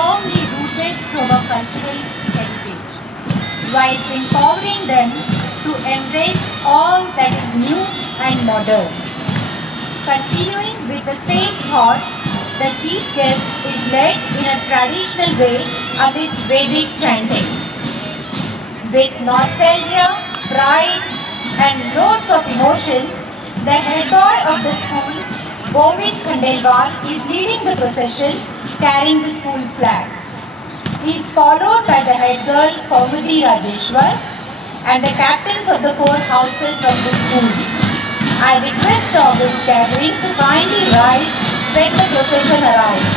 firmly rooted to our cultural heritage, while empowering them to embrace all that is new and modern. Continuing with the same thought, the chief guest is led in a traditional way amidst Vedic chanting. With nostalgia, pride, and loads of emotions, the head boy of the school, Govind Khandelwal, is leading the procession carrying the school flag. He is followed by the head girl, Kaumudi Rajeshwar, and the captains of the four houses of the school. I request of this gathering to kindly rise when the procession arrives.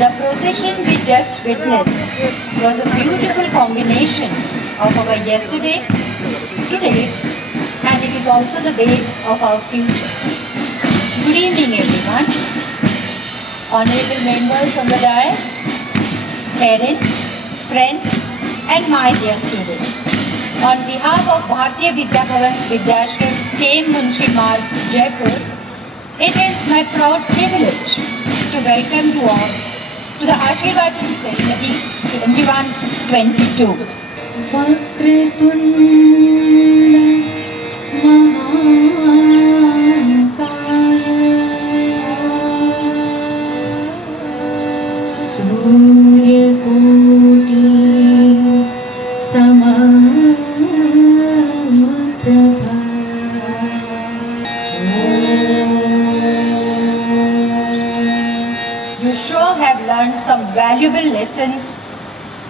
The procession we just witnessed was a beautiful combination of our yesterday, today, and it is also the base of our future. Good evening, everyone. Honorable members on the dais, parents, friends, and my dear students. On behalf of Bharatiya Vidya Bhavan Vidyashram, K. Munshi Marg, Jaipur, it is my proud privilege to welcome you all to the Ashirvadan ceremony 21-22. Vakratunda Mahakaya Suryakoti Samaprabha. You sure have learned some valuable lessons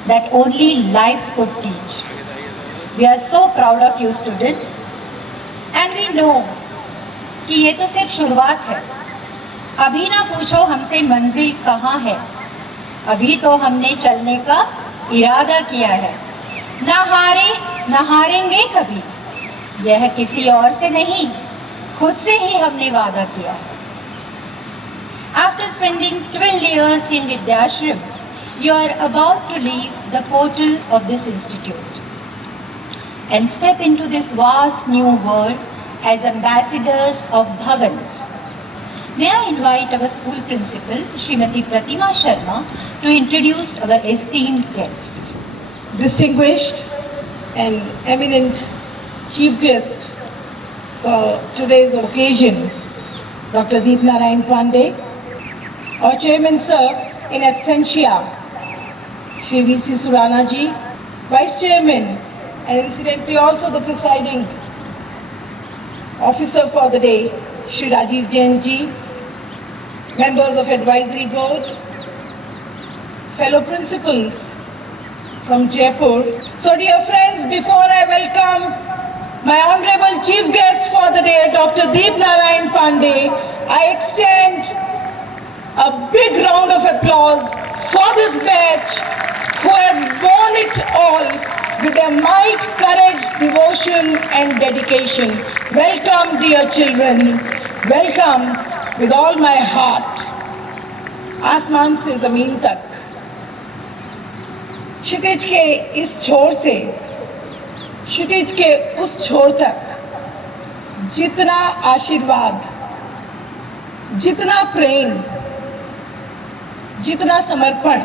that only life could teach. We are so proud of you students and we know कि ये तो सिर्फ शुरुआत है. अभी ना पूछो हमसे मंजिल कहाँ है, अभी तो हमने चलने का इरादा किया है. ना हारे ना हारेंगे कभी, यह किसी और से नहीं खुद से ही हमने वादा किया है. After spending 12 years in Vidyashram, you are about to leave the portal of this institute and step into this vast new world as ambassadors of Bhavans. May I invite our school principal, Srimati Pratima Sharma, to introduce our esteemed guests. Distinguished and eminent chief guest for today's occasion, Dr. Deep Narayan Pandey, our Chairman Sir in absentia, Shri V.C. Surana ji, Vice Chairman and incidentally also the presiding officer for the day, Shri Rajiv Jain ji, members of Advisory Board, fellow principals from Jaipur. So dear friends, before I welcome my honorable chief guest for the day, Dr. Deep Narayan Pandey, I extend a big round of applause for this batch who has borne it all with their might, courage, devotion and dedication. Welcome dear children, welcome with all my heart. आसमान से जमीन तक, क्षितिज के इस छोर से क्षितिज के उस छोर तक, जितना आशीर्वाद, जितना प्रेम, जितना समर्पण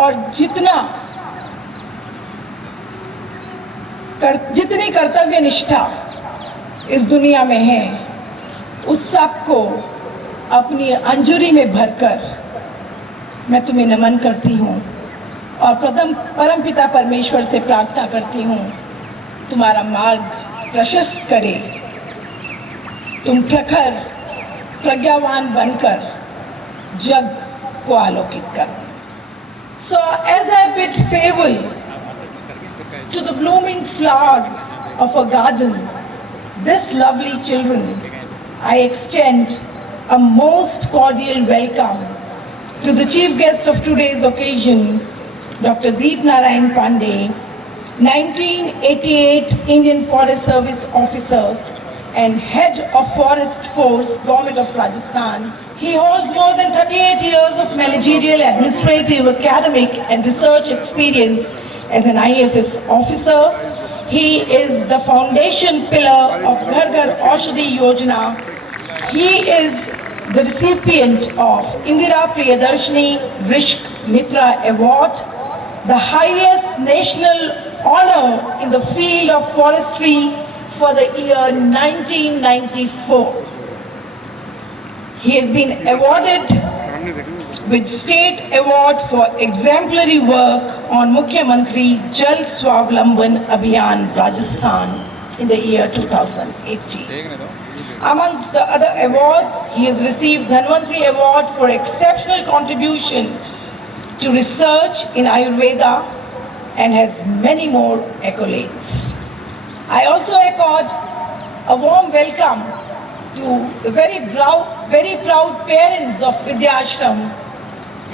और जितना जितनी कर्तव्य निष्ठा इस दुनिया में है, उस सब को अपनी अंजुरी में भरकर मैं तुम्हें नमन करती हूँ और परमपिता परमेश्वर से प्रार्थना करती हूँ तुम्हारा मार्ग प्रशस्त करे, तुम प्रखर प्रज्ञावान बनकर जग को आलोकित करो. So as I bid farewell to the blooming flowers of a garden, this lovely children, I extend a most cordial welcome to the chief guest of today's occasion, Dr. Deep Narayan Pandey, 1988 Indian Forest Service officer and head of Forest Force, Government of Rajasthan. He holds more than 38 years of managerial, administrative, academic and research experience as an IFS officer. He is the foundation pillar of Ghar Ghar Aushadhi Yojana. He is the recipient of Indira Priyadarshini Vrishk Mitra Award, the highest national honor in the field of forestry for the year 1994. He has been awarded with State Award for exemplary work on Mukhyamantri Jal Swavlamban Abhiyan, Rajasthan in the year 2018. Amongst the other awards, he has received Dhanvantri Award for exceptional contribution to research in Ayurveda and has many more accolades. I also accord a warm welcome to the very proud parents of Vidya Ashram,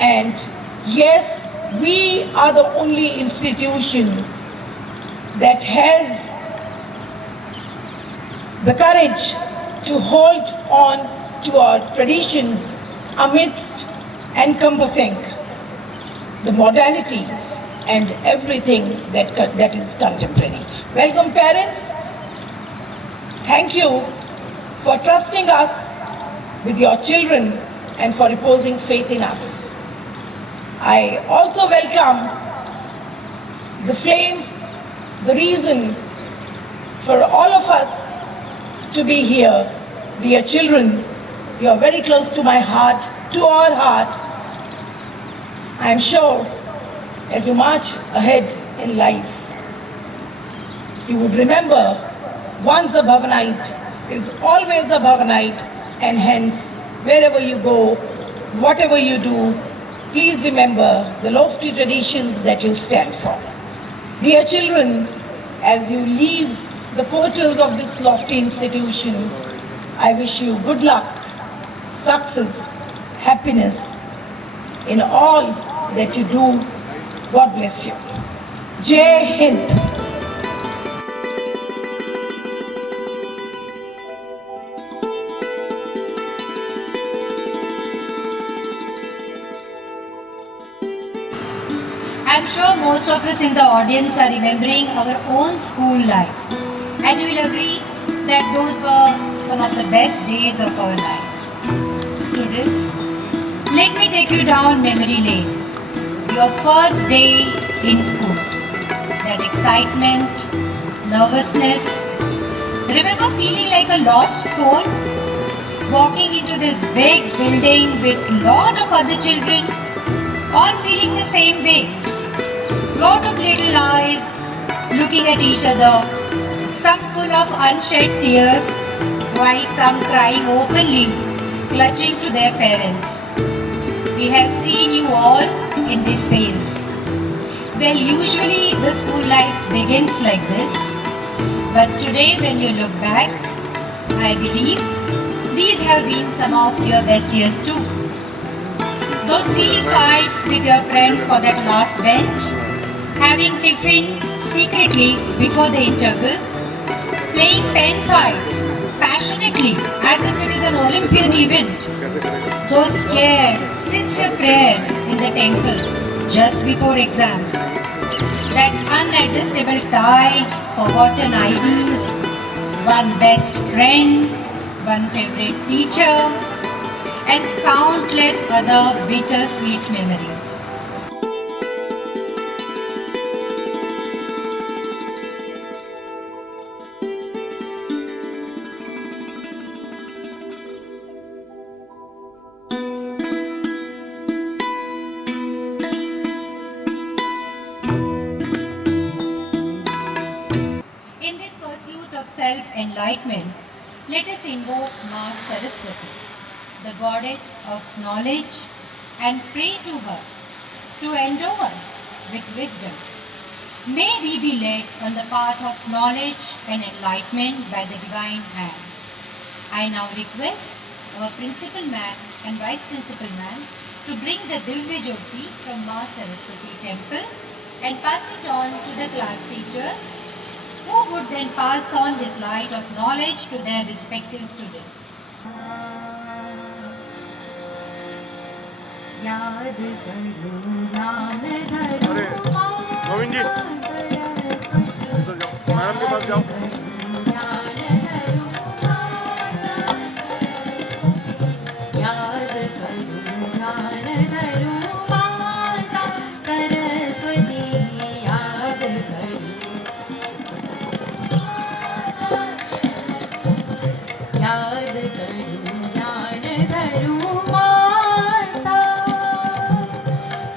and yes, we are the only institution that has the courage to hold on to our traditions amidst encompassing the modernity and everything that is contemporary. Welcome parents. Thank you for trusting us with your children and for reposing faith in us. I also welcome the flame, the reason for all of us to be here. Dear children, you are very close to my heart, to our heart. I am sure as you march ahead in life, you would remember once a Bhavanite is always a Bhavanite, and hence wherever you go, whatever you do, please remember the lofty traditions that you stand for. Dear children, as you leave the portals of this lofty institution, I wish you good luck, success, happiness in all that you do. God bless you. Jai Hind. I'm sure most of us in the audience are remembering our own school life, and you will agree that those were some of the best days of our life. Students, let me take you down memory lane. Your first day in school, that excitement, nervousness. Remember feeling like a lost soul? Walking into this big building with lot of other children, all feeling the same way. Lot of little eyes looking at each other, some full of unshed tears, while some crying openly, clutching to their parents. We have seen you all in this phase. Well, usually the school life begins like this, but today when you look back, I believe these have been some of your best years too. Those silly fights with your friends for that last bench, having tiffin secretly before the interval, playing pen fights passionately as if it is an Olympian event, those scared, sincere prayers in the temple just before exams, that unadjustable tie, forgotten IDs, one best friend, one favorite teacher, and countless other bittersweet memories. self-enlightenment, let us invoke Ma Saraswati, the goddess of knowledge, and pray to her to endow us with wisdom. May we be led on the path of knowledge and enlightenment by the divine hand. I now request our principal man and vice principal man to bring the Divya Jyoti from Ma Saraswati temple and pass it on to the class teachers, who would then pass on this light of knowledge to their respective students. याद करूं नाम धरूं गोविंद जी madam के पास जाओ याद करूं ज्ञान धरूं माता सरस्वती याद करूं याद करूं ज्ञान धरूं माता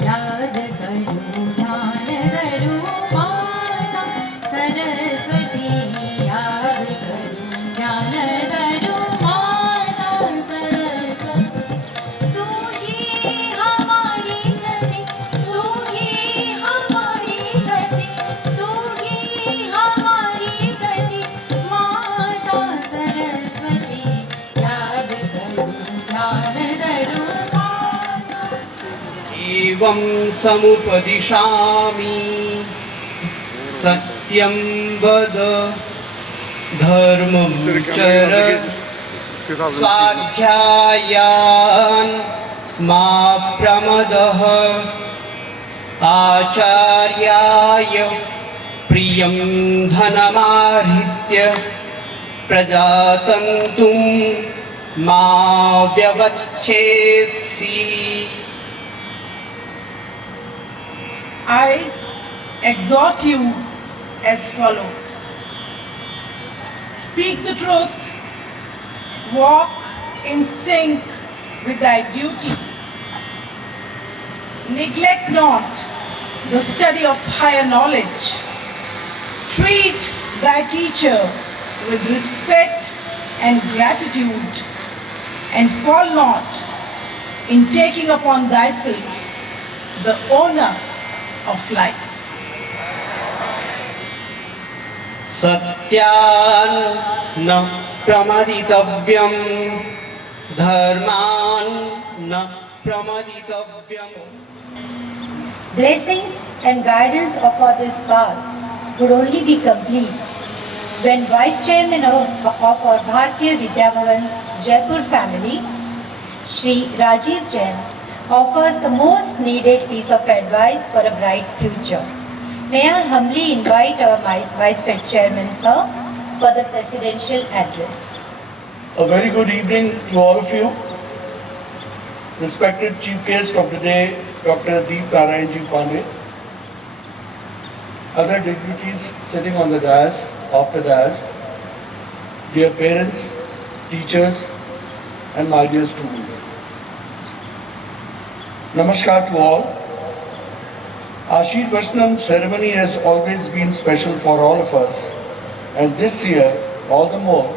याद करूं ज्ञान धरूं माता सरस्वती याद करूं ज्ञान धरूं माता सरस्वती तू ही हमारी गति तू ही हमारी गति तू ही हमारी गति माता सरस्वती याद करूं ज्ञान धरूं माता एवं समुपदिशामि सत्यं वद धर्मं चर स्वाध्यायान् मा प्रमदः आचार्याय प्रियं धनमाहृत्य प्रजातन्तुं मा व्यवच्छेत्सि I exhort you as follows. Speak the truth, walk in sync with thy duty. Neglect not the study of higher knowledge. Treat thy teacher with respect and gratitude, and fall not in taking upon thyself the onus of life. सत्यान् न प्रमदितव्यं धर्मान् न प्रमदितव्यम्. Blessings and guidance for this path would only be complete when Vice Chairman of our Bharatiya Vidya Bhavan's Jaipur family, Shri Rajiv Jain, offers the most needed piece of advice for a bright future. May I humbly invite our Vice Chairman, sir, for the presidential address. A very good evening to all of you. Respected Chief Guest of the day, Dr. Deep Narayan Ji Pandey. Other dignitaries sitting on the dais, off the dais. Dear parents, teachers, and my dear students. Namaskar to all. Ashirvadanam ceremony has always been special for all of us, and this year all the more,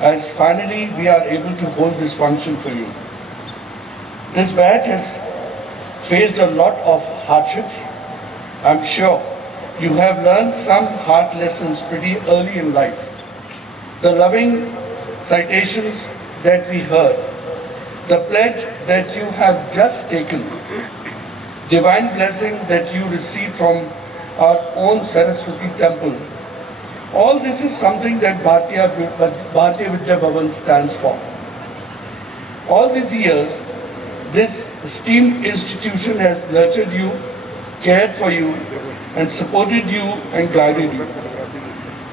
as finally we are able to hold this function for you. This batch has faced a lot of hardships. I'm sure you have learned some hard lessons pretty early in life. The loving citations that we heard, the pledge that you have just taken, divine blessing that you received from our own Saraswati temple, all this is something that Bharatiya Vidya Bhavan stands for. All these years, this esteemed institution has nurtured you, cared for you, and supported you and guided you.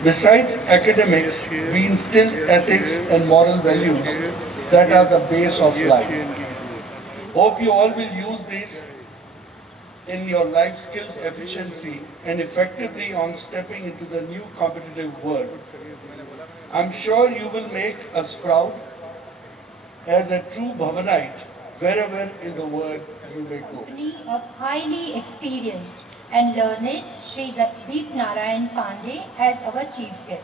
Besides academics, we instill ethics and moral values that are the base of life. Hope you all will use these in your life skills efficiency and effectively on stepping into the new competitive world. I'm sure you will make us proud as a true Bhavanite wherever in the world you may go. Company of highly experienced and learned Shri Deep Narayan Pandey as our chief guest.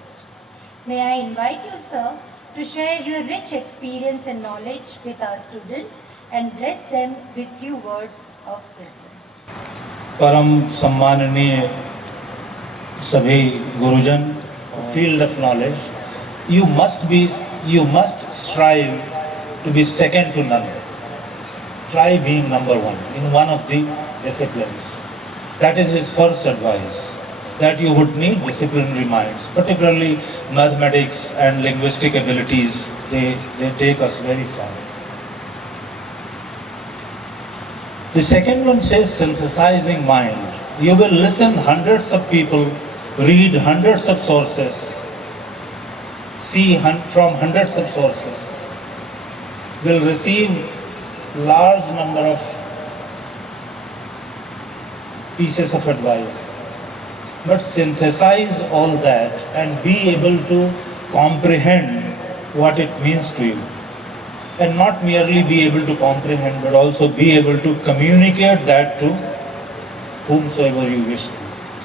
May I invite you, sir, to share your rich experience and knowledge with our students and bless them with few words of wisdom. परम सम्माननीय सभी गुरुजन, field of knowledge, you must strive to be second to none. Try being number one in one of the disciplines. That is his first advice, that you would need disciplinary minds, particularly mathematics and linguistic abilities. They take us very far. The second one says synthesizing mind. You will listen hundreds of people, read hundreds of sources, see from hundreds of sources, will receive large number of pieces of advice, but synthesize all that and be able to comprehend what it means to you. And not merely be able to comprehend, but also be able to communicate that to whomsoever you wish to.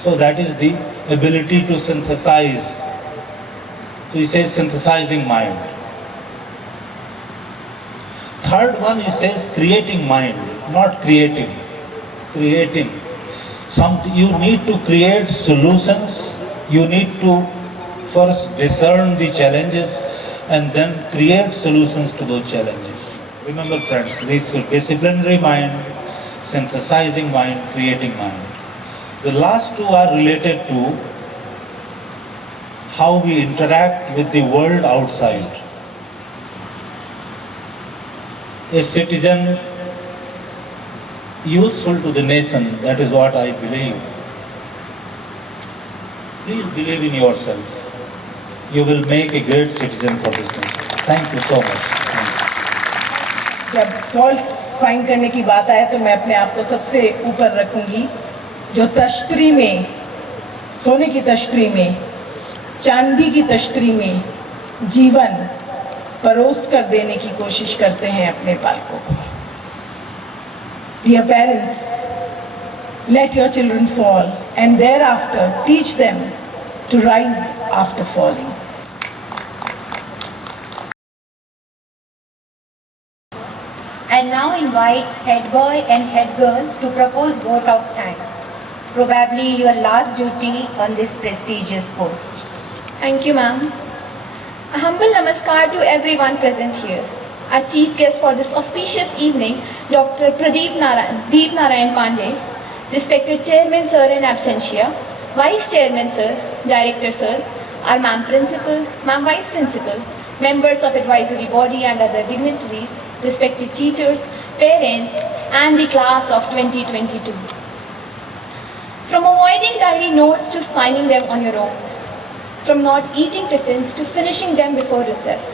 So that is the ability to synthesize. So he says synthesizing mind. Third one, he says creating mind, not creating. Creating. You need to create solutions. You need to first discern the challenges and then create solutions to those challenges. Remember friends, this is disciplinary mind, synthesizing mind, creating mind. The last two are related to how we interact with the world outside. A citizen useful to the nation, that is what I believe. Please believe in yourself. You will make a great citizen for this nation. Thank you so much. जब false find करने की बात आए तो मैं अपने आप को सबसे ऊपर रखूंगी, जो तश्तरी में, सोने की तश्तरी में, चांदी की तश्तरी में जीवन परोस कर देने की कोशिश करते हैं अपने बालकों को. Dear parents, let your children fall and thereafter teach them to rise after falling. And now invite head boy and head girl to propose vote of thanks. Probably your last duty on this prestigious post. Thank you, ma'am. A humble namaskar to everyone present here. Our chief guest for this auspicious evening, Dr. Deep Narayan Pandey, respected Chairman Sir in absentia, Vice Chairman Sir, Director Sir, our Ma'am Principal, Ma'am Vice Principal, members of advisory body and other dignitaries, respected teachers, parents, and the class of 2022. From avoiding diary notes to signing them on your own, from not eating tiffins to finishing them before recess,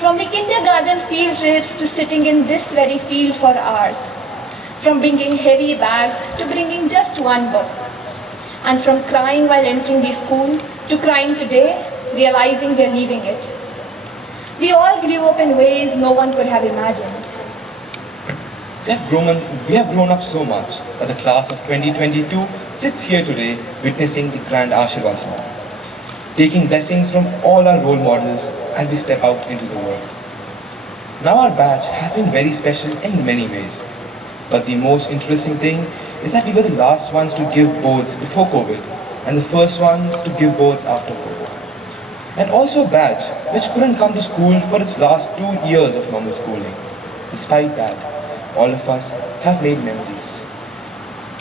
from the kindergarten field trips to sitting in this very field for hours, from bringing heavy bags to bringing just one book, and from crying while entering the school to crying today, realizing we're leaving it. We all grew up in ways no one could have imagined. We have grown up so much that the class of 2022 sits here today witnessing the grand Ashirwad Samah, taking blessings from all our role models as we step out into the world. Now our batch has been very special in many ways, but the most interesting thing is that we were the last ones to give boards before COVID and the first ones to give boards after COVID. And also a batch which couldn't come to school for its last 2 years of normal schooling. Despite that, all of us have made memories.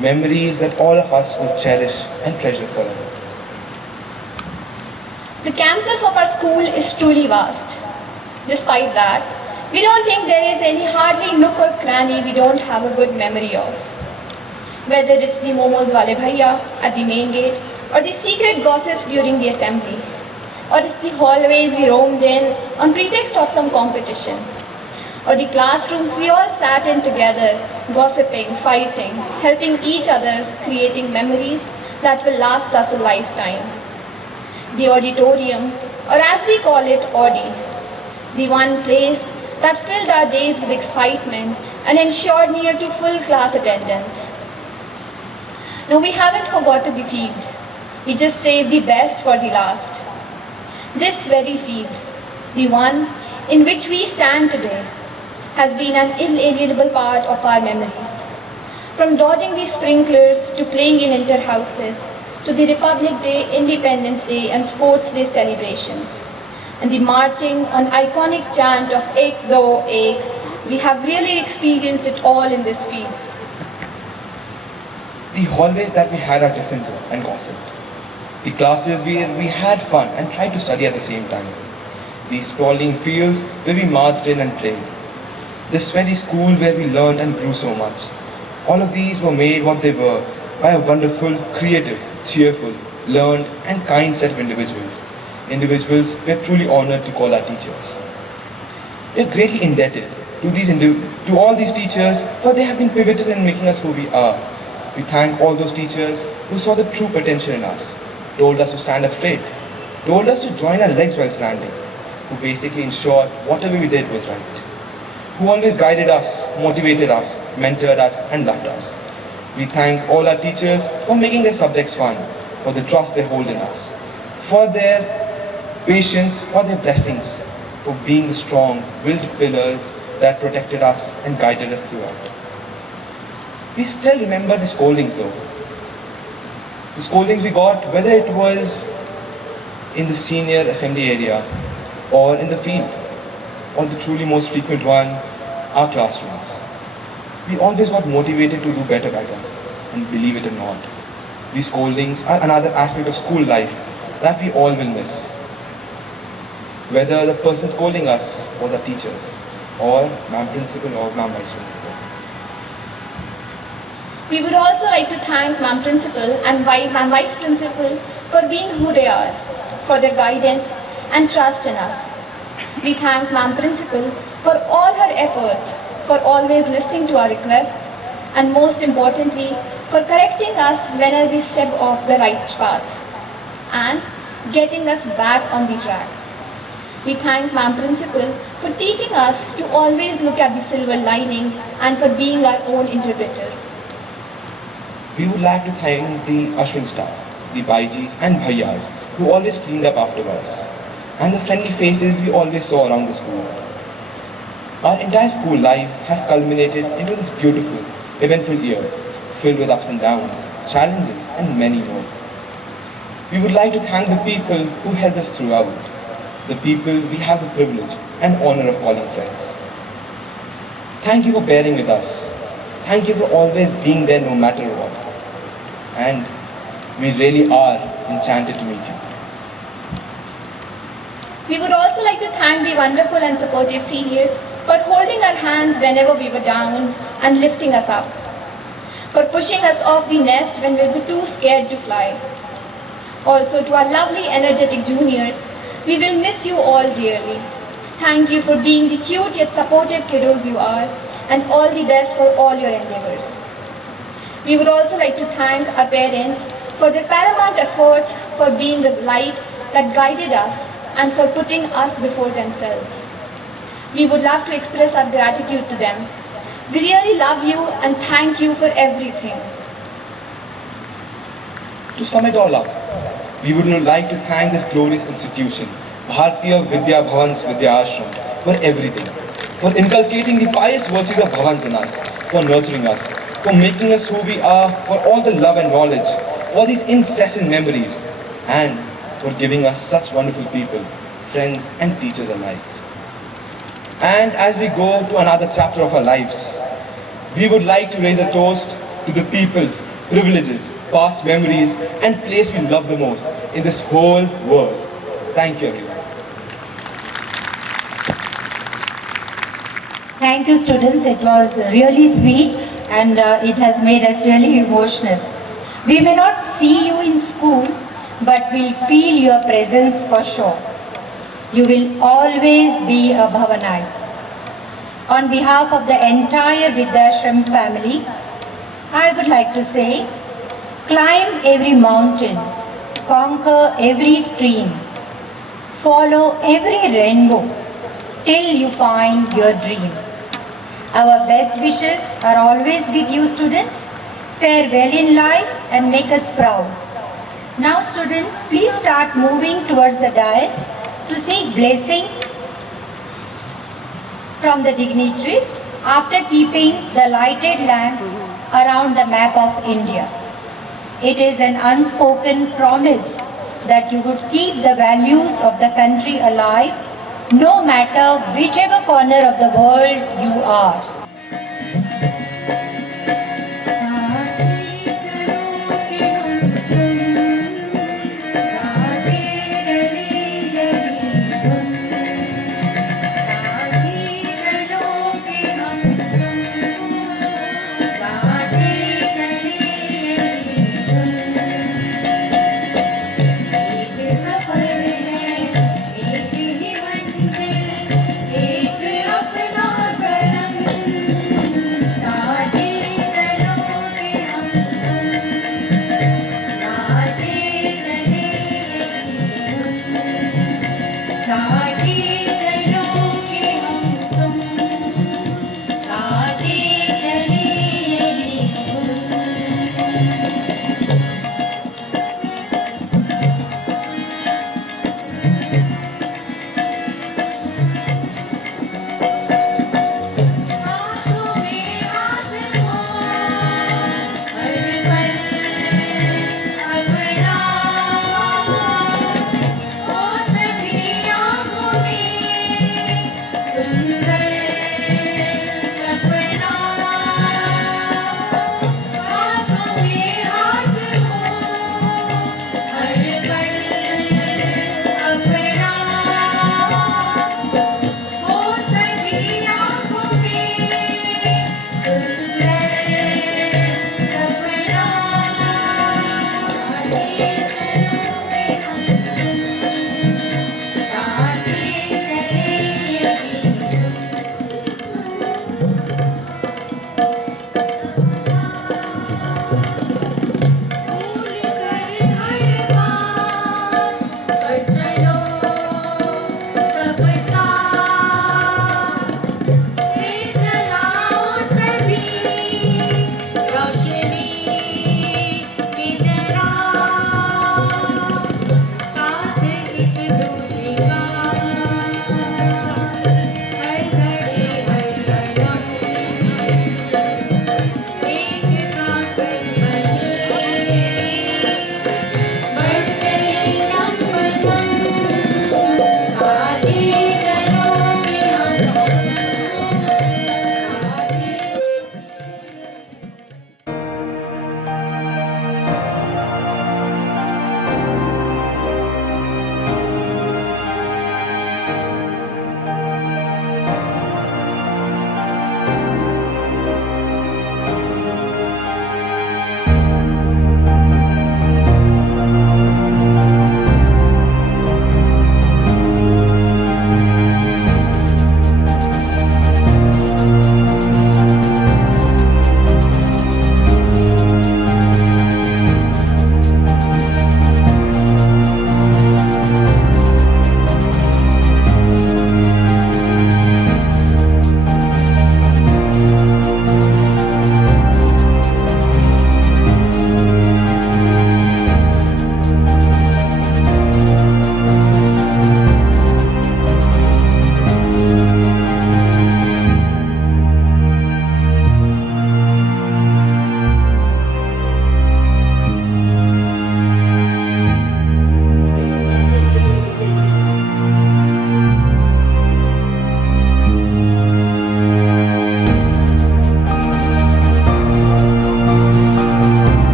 Memories that all of us will cherish and treasure forever. The campus of our school is truly vast. Despite that, we don't think there is any hardly nook or cranny we don't have a good memory of. Whether it's the momos wale bhaiya at the main gate, or the secret gossips during the assembly, or it's the hallways we roamed in on pretext of some competition, or the classrooms we all sat in together, gossiping, fighting, helping each other, creating memories that will last us a lifetime. The auditorium, or as we call it, Audi, the one place that filled our days with excitement and ensured near to full class attendance. Now we haven't forgotten the field. We just saved the best for the last. This very field, the one in which we stand today, has been an inalienable part of our memories. From dodging the sprinklers to playing in inter-houses, to the Republic Day, Independence Day and Sports Day celebrations, and the marching on iconic chant of Ek Do Ek, we have really experienced it all in this field. The hallways that we had our differences and gossiped. The classes where we had fun and tried to study at the same time. The sprawling fields where we marched in and played. The sweaty school where we learned and grew so much. All of these were made what they were by a wonderful, creative, cheerful, learned and kind set of individuals. Individuals we are truly honored to call our teachers. We are greatly indebted to all these teachers, for they have been pivotal in making us who we are. We thank all those teachers who saw the true potential in us, told us to stand up straight, told us to join our legs while standing, who basically ensured whatever we did was right, who always guided us, motivated us, mentored us, and loved us. We thank all our teachers for making their subjects fun, for the trust they hold in us, for their patience, for their blessings, for being the strong-willed pillars that protected us and guided us throughout. We still remember the scoldings though. The scoldings we got, whether it was in the senior assembly area or in the field, or the truly most frequent one, our classrooms. We always got motivated to do better by them, and believe it or not, these scoldings are another aspect of school life that we all will miss. Whether the person scolding us was our teachers, or ma'am principal or ma'am vice principal. We would also like to thank Ma'am Principal and Ma'am Vice Principal for being who they are, for their guidance and trust in us. We thank Ma'am Principal for all her efforts, for always listening to our requests, and most importantly, for correcting us whenever we step off the right path and getting us back on the track. We thank Ma'am Principal for teaching us to always look at the silver lining and for being our own interpreter. We would like to thank the ushering staff, the Baijis and Bhaiyas who always cleaned up after us, and the friendly faces we always saw around the school. Our entire school life has culminated into this beautiful, eventful year, filled with ups and downs, challenges, and many more. We would like to thank the people who helped us throughout, the people we have the privilege and honor of calling friends. Thank you for bearing with us. Thank you for always being there no matter what. And we really are enchanted to meet you. We would also like to thank the wonderful and supportive seniors for holding our hands whenever we were down and lifting us up, for pushing us off the nest when we were too scared to fly. Also to our lovely energetic juniors, we will miss you all dearly. Thank you for being the cute yet supportive kiddos you are, and all the best for all your endeavors. We would also like to thank our parents for their paramount efforts, for being the light that guided us and for putting us before themselves. We would love to express our gratitude to them. We really love you and thank you for everything. To sum it all up, we would like to thank this glorious institution, Bharatiya Vidya Bhavans Vidya Ashram, for everything, for inculcating the pious virtues of Bhavans in us, for nurturing us, for making us who we are, for all the love and knowledge, for these incessant memories, and for giving us such wonderful people, friends and teachers alike. And as we go to another chapter of our lives, we would like to raise a toast to the people, privileges, past memories, and place we love the most in this whole world. Thank you, everyone. Thank you, students. It was really sweet and it has made us really emotional. We may not see you in school, but we'll feel your presence for sure. You will always be a Bhavanite. On behalf of the entire Vidyashram family, I would like to say, climb every mountain, conquer every stream, follow every rainbow till you find your dream. Our best wishes are always with you, students. Fare well in life and make us proud. Now, students, please start moving towards the dais to seek blessings from the dignitaries after keeping the lighted lamp around the map of India. It is an unspoken promise that you would keep the values of the country alive no matter whichever corner of the world you are.